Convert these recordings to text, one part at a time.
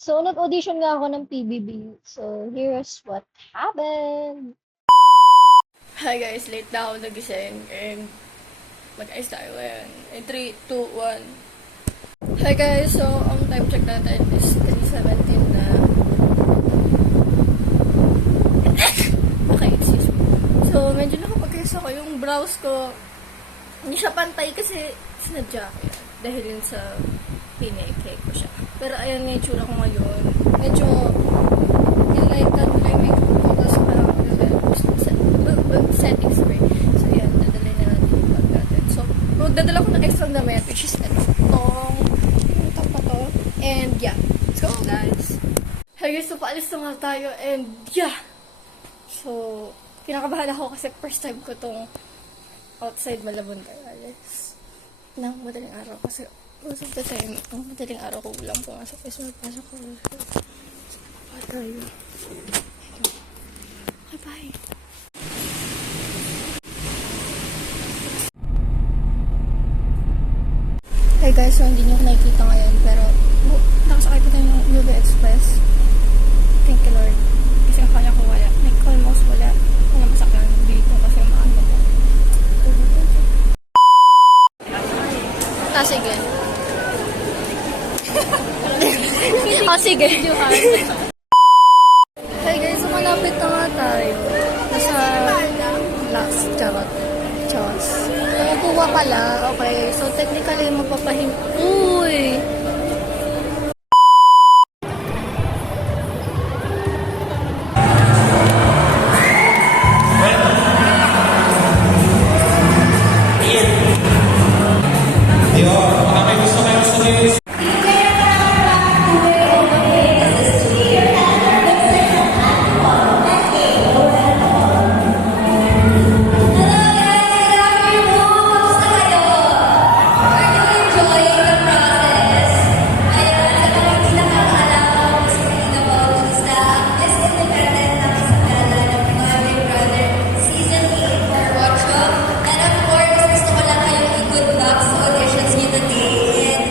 So, nag-audition nga ako ng PBB. So, here's what happened. Hi guys, late na ako nagising and mag-ayos tayo ngayon. In 3, 2, 1. Hi guys, so ang time check natin is 3:17 na. Okay, excuse me. So, medyo nakapag-ayos ako. Yung brows ko, hindi siya pantay kasi sinadya ko yan. Dahil yun sa pinake ko siya. Pero ayan nga yung tsura ko ngayon. Medyo enlightened na yung makeup ko. Tapos parang setting spray. So, yan. Dadalhin na natin yung bag natin. So, magdadala ko ng extra damit, which is yung top na to. And, yeah. Let's go, guys. Hey, guys. So, paalis na nga tayo. And, yeah. So, kinakabahan ako kasi first time ko tong outside Malabon Alex. Nang madaling araw. Kasi, most of the time, ang madaling araw ko lang pumasok. Is magpasok ko. So, pa tayo. Okay, bye. Hey guys, so hindi nyo ko nakikita ngayon, pero nakasakay ko tayo ng UV Express. Thank you Lord. Kasi akala ko wala. Like, almost wala. Wala masakyan dito kasi maano ko. Sige. Sige. Hey guys, so malapit na nga tayo. Nasa last charot. Chos. Kuha pala. Okay. So, technically, magpapahin... Uy!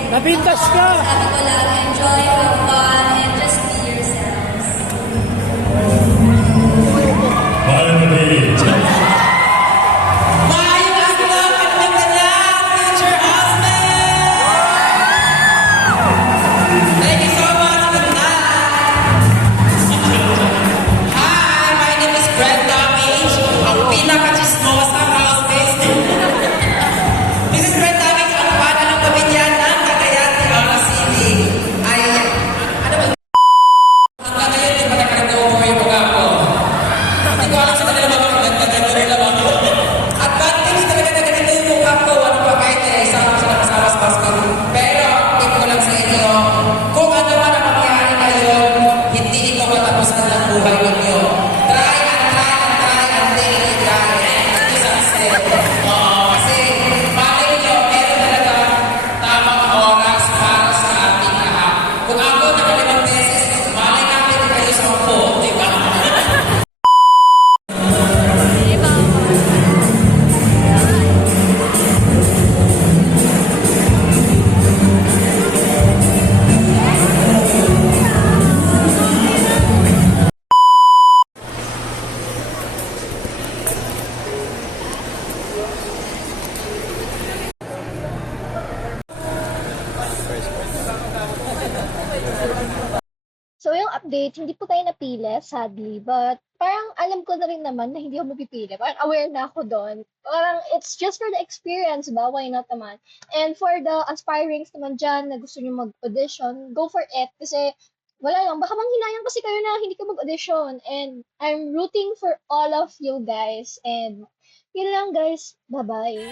Napintas ka! Sabi ko lang, enjoy, have fun, and just be yourselves. Thank you so much. Good night. Hi, my name is Brenda H. Ang pinaka-chismosa housemates. This is Brenda H. Ang pana ng pamilya ng Cagayan de Oro City. Ay, ano ba? Hanggang ngayon, di ba nagkagawa mo yung mukha ko? Hindi ko alam sa kanila mga nagkagawa rin lang ako. At ba't hindi talaga nagkagawa yung mukha ko? Ano pa kahit isama siya ng kasama sa hospital. Pero, tip ko lang sa inyo, kung ano man ang mangyari ngayon, hindi ito katapusan ng buhay ninyo. Try until you try. Ito sa kasi. Kasi, malay nyo, meron talaga tamang oras para sa ating lahat. Kung ako nakalimang beses, malay natin kayo sa po, di ba? So, yung update, hindi po tayo napili, sadly. But, parang alam ko na rin naman na hindi ako mapipili. Parang aware na ako doon. Parang, it's just for the experience, ba? Why not naman? And for the aspirings naman dyan na gusto nyo mag-audition, go for it. Kasi, wala lang. Baka manghinayang kasi kayo na hindi ka mag-audition. And, I'm rooting for all of you guys. And, yun lang guys. Bye-bye.